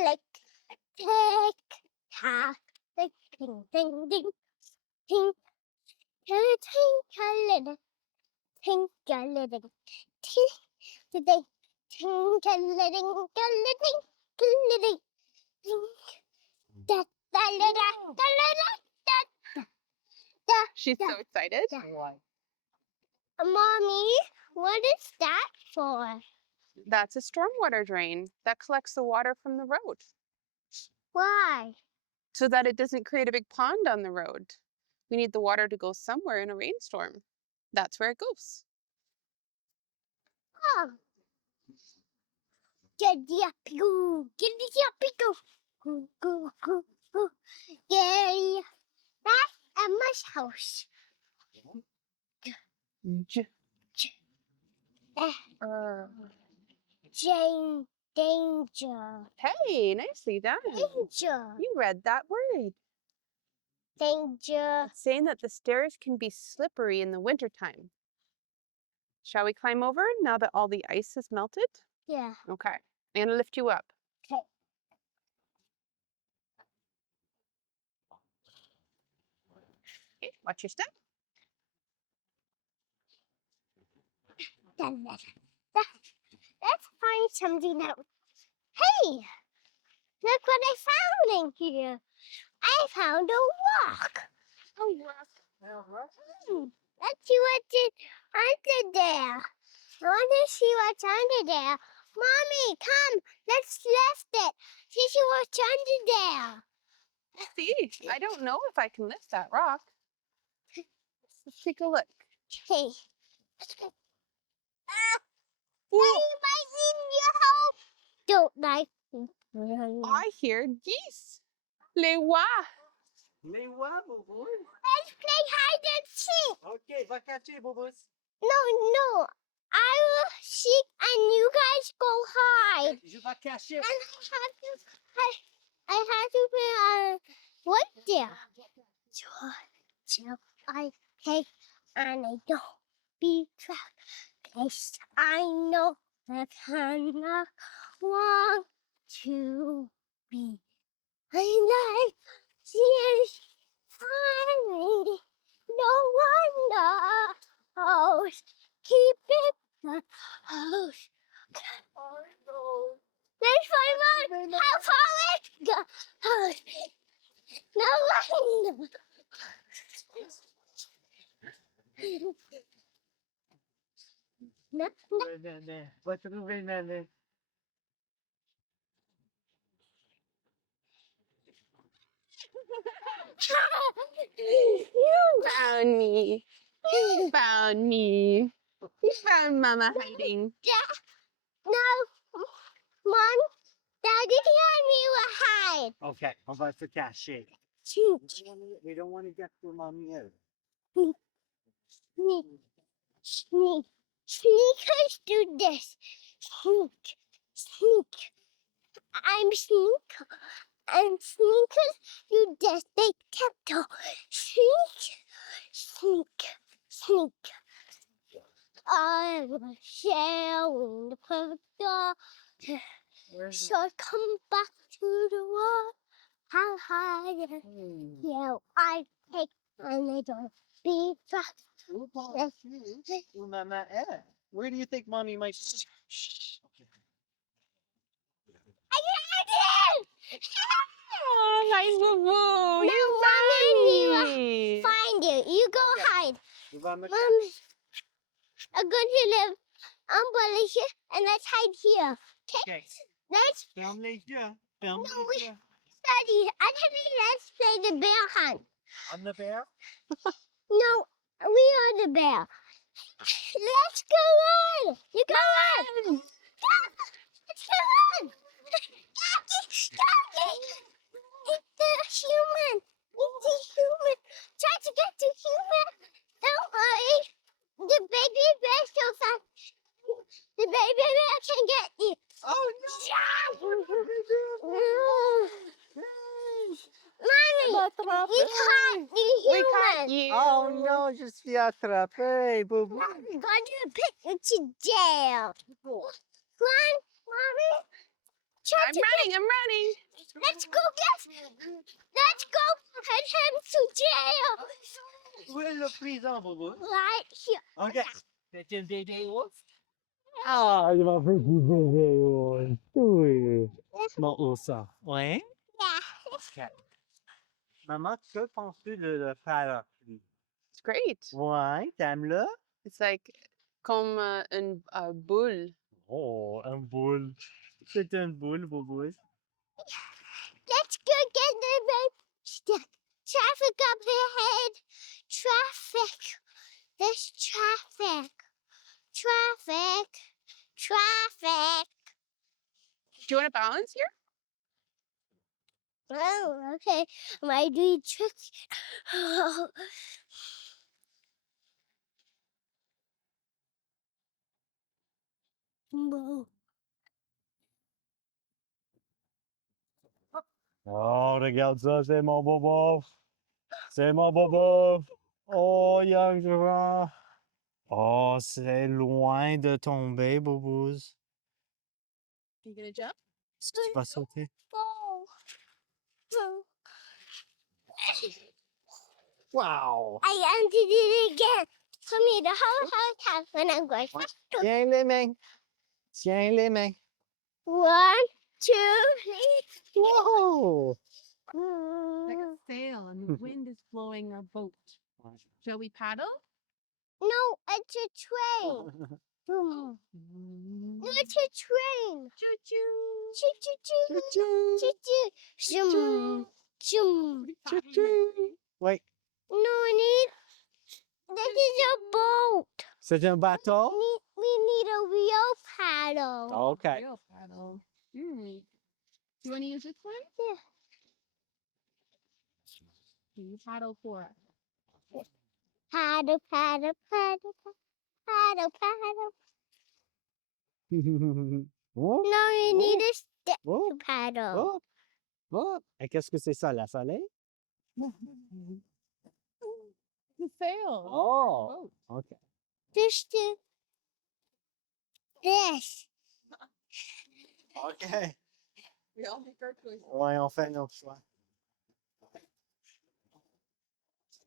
Tick, tick, tock, tick, ding, ding, ding, tink, tinkle, tinkle, tink, tink, tinkle, tinkle, da, da, da, da, da, da, da, She's da, so excited. da. Mommy, what is that for? That's a stormwater drain that collects the water from the road Why? so that it doesn't create a big pond on the road. We need the water to go somewhere in a rainstorm. That's where it goes. Oh. Giddy up, go, giddy up, go, go, go, go, go. Yay! That's Emma's house. Jane, danger, Hey, nicely done. danger, You read that word. danger. It's saying that the stairs can be slippery in the wintertime. Shall we climb over now that all the ice has melted? Yeah. Okay. I'm gonna lift you up. Okay. Okay, watch your step. Let's find something out. Hey, look what I found in here. I found a rock. A rock. Let's see what's under there. I want to see what's under there. Mommy, come. Let's lift it. See what's under there. See, I don't know if I can lift that rock. Let's take a look. Hey. Daddy might need your help. Don't like. I hear geese. Les oies. Les oies, Boubou. Let's play hide and seek. Ok, va catcher, Boubou. No. I will seek and you guys go hide. Je vais cacher. And I have to put what there? Till I take and I don't be trapped. Place I know that I want to be. I like tears finally. No one knows. Keep it the house. There's my mom. How far it goes. No one knows. No. Va trouver Nané. You found me. You found me. You found Mama hiding. No, Mom, Daddy and me will hide. Ok, on va se cacher. Sneak, We don't want to get for mommy out. sneak. Sneakers do this. Sneak. I'm sneak. And sneakers do this. They tiptoe. Sneak. I will share in the perfect door. So I come back to the wall. How high? Yeah, I take and I don't be fast. Où maman est? Where do you think mommy might be? Oh, hi, Boo Boo. No, You Mommy, found me. find you. You go hide. Où va me Mom, I'm going to live umbrella here and let's hide here. Okay? Okay. Let's Ferme les yeux. Ferme No, les yeux. study. I think let's play the bear hunt. I'm the bear? No, we are the bear. Let's go on. You go on. Let's go on. It's the human. It's the human. Try to get to human. Don't worry. The baby bear so fast. The baby bear can get you. Oh Mommy, we caught the We caught human. you. Oh no, je suis attrapé, Boubou. Got to pick it to jail. Run, Mommy. try I'm to running. I'm running. Let's go put him to jail. Où est le prison, Bobo? Right here. OK. C'est une bébé ours? Ah, il m'a fait du bébé. Oui. Mon ourson. Ouais. Yeah. OK. Maman, que penses-tu de le parapluie? It's great. Ouais, t'aimes-le? It's like comme une boule. Oh, un boule. C'est une boule, Bobo. Let's go get the baby stick. Traffic up ahead. Traffic. There's traffic. Traffic. Traffic. Do you want to balance here? Oh, okay. Am I doing tricks? Whoa. Oh, regarde ça, c'est mon bobo. C'est mon bobo. Oh, il y a un grand. Oh, c'est loin de tomber, Bobouze. You gonna jump? Est-ce que tu vas sauter? Oh. Oh. Wow! I undid it again. For me, the whole house when I'm going faster. Tiens les mains. Tiens les mains. 1, 2, 3. Whoa! Like a sail, and the wind is blowing our boat. Shall we paddle? No, it's a train. No, it's a train. Choo choo. Choo choo choo. Choo-choo. Choo choo. Zoom. Zoom. Choo-choo. Oui. No, I need. This is a boat. C'est un bateau? We need a real paddle. Okay. Real paddle. Do you want to use this one? Yeah. Can you paddle for us? Paddle, paddle, paddle, paddle, paddle. Oh, No, you need a stick oh, to paddle. oh, oh. Et qu'est-ce que c'est ça, la soleil? The sail. Oh, Boat. OK. This. This. OK. We all make our choices. Ouais, on fait notre choix.